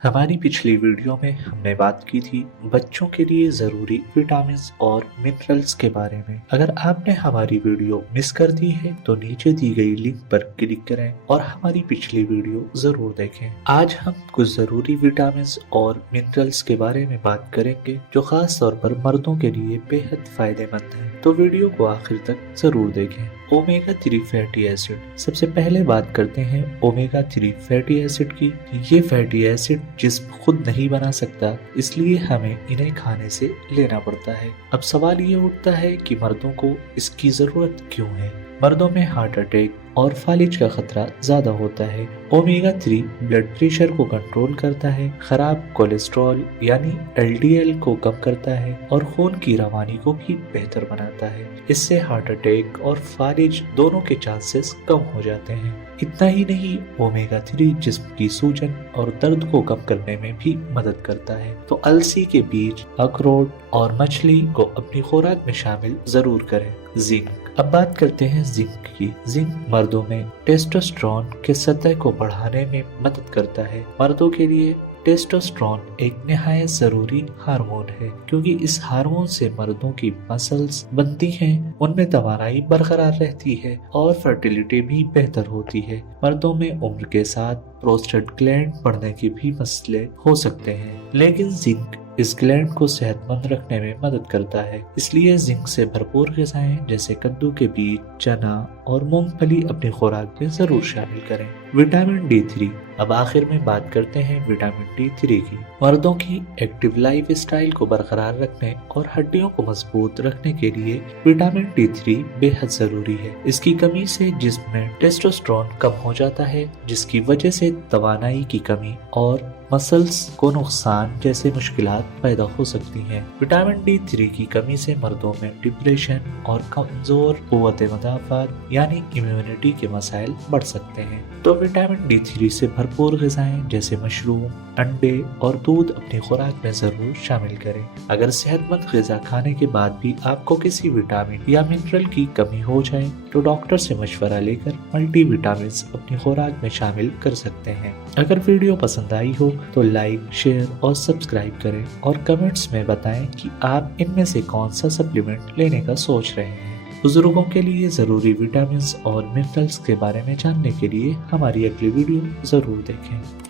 हमारी पिछली वीडियो में हमने बात की थी बच्चों के लिए जरूरी विटामिन्स और मिनरल्स के बारे में। अगर आपने हमारी वीडियो मिस कर दी है तो नीचे दी गई लिंक पर क्लिक करें और हमारी पिछली वीडियो जरूर देखें। आज हम कुछ जरूरी विटामिन्स और मिनरल्स के बारे में बात करेंगे जो खास तौर पर मर्दों के लिए बेहद फायदेमंद है, तो वीडियो को आखिर तक जरूर देखें। Omega 3 fatty acid. सबसे पहले बात करते हैं ओमेगा 3 फैटी एसिड की। ये फैटी एसिड जिस्म खुद नहीं बना सकता, इसलिए हमें इन्हें खाने से लेना पड़ता है। अब सवाल ये उठता है कि मर्दों को इसकी जरूरत क्यों है। मर्दों में हार्ट अटैक और फालिज का खतरा ज्यादा होता है। ओमेगा 3 ब्लड प्रेशर को कंट्रोल करता है, खराब कोलेस्ट्रॉल यानी LDL को कम करता है और खून की रवानी को भी बेहतर बनाता है। इससे हार्ट अटैक और फालिज दोनों के चांसेस कम हो जाते हैं। इतना ही नहीं, ओमेगा 3 जिस्म की सूजन और दर्द को कम करने में भी मदद करता है। तो अलसी के बीज, अखरोट और मछली को अपनी खुराक में शामिल जरूर करें। जिंक। अब बात करते हैं जिंक की। जिंक मर्दों में टेस्टोस्टेरोन के सतह को बढ़ाने में मदद करता है। मर्दों के लिए टेस्टोस्टेरोन एक निहायत जरूरी हार्मोन है, क्योंकि इस हार्मोन से मर्दों की मसल्स बनती हैं, उनमें तवानाई बरकरार रहती है और फर्टिलिटी भी बेहतर होती है। मर्दों में उम्र के साथ प्रोस्टेट ग्लैंड बढ़ने के भी मसले हो सकते हैं, लेकिन जिंक इस ग्लैंड को सेहतमंद रखने में मदद करता है। इसलिए जिंक से भरपूर ग़िज़ाएं जैसे कद्दू के बीज, चना और मूंगफली अपनी खुराक में जरूर शामिल करें। Vitamin D3। अब आखिर में बात करते हैं विटामिन D3 की। मर्दों की एक्टिव लाइफ स्टाइल को बरकरार रखने और हड्डियों को मजबूत रखने के लिए विटामिन D3 बेहद जरूरी है। इसकी कमी से जिस्म में टेस्टोस्टेरोन कम हो जाता है, जिसकी वजह से तवानाई की कमी और मसल्स को नुकसान जैसे मुश्किलात पैदा हो सकती हैं। विटामिन D3 की कमी से मर्दों में डिप्रेशन और कमजोर क़ुव्वत मुदाफ़ात यानी इम्यूनिटी के मसाइल बढ़ सकते हैं। तो विटामिन D3 से भरपूर ग़िज़ाएं जैसे मशरूम, अंडे और दूध अपनी खुराक में जरूर शामिल करें। अगर सेहतमंद ग़िज़ा खाने के बाद भी आपको किसी विटामिन या मिनरल की कमी हो जाए तो डॉक्टर से मशवरा लेकर मल्टी विटामिन्स अपनी खुराक में शामिल कर सकते हैं। अगर वीडियो पसंद आई हो तो लाइक, शेयर और सब्सक्राइब करें और कमेंट्स में बताएं कि आप इनमें से कौन सा सप्लीमेंट लेने का सोच रहे हैं। बुजुर्गों के लिए जरूरी विटामिन्स और मिनरल्स के बारे में जानने के लिए हमारी अगली वीडियो जरूर देखें।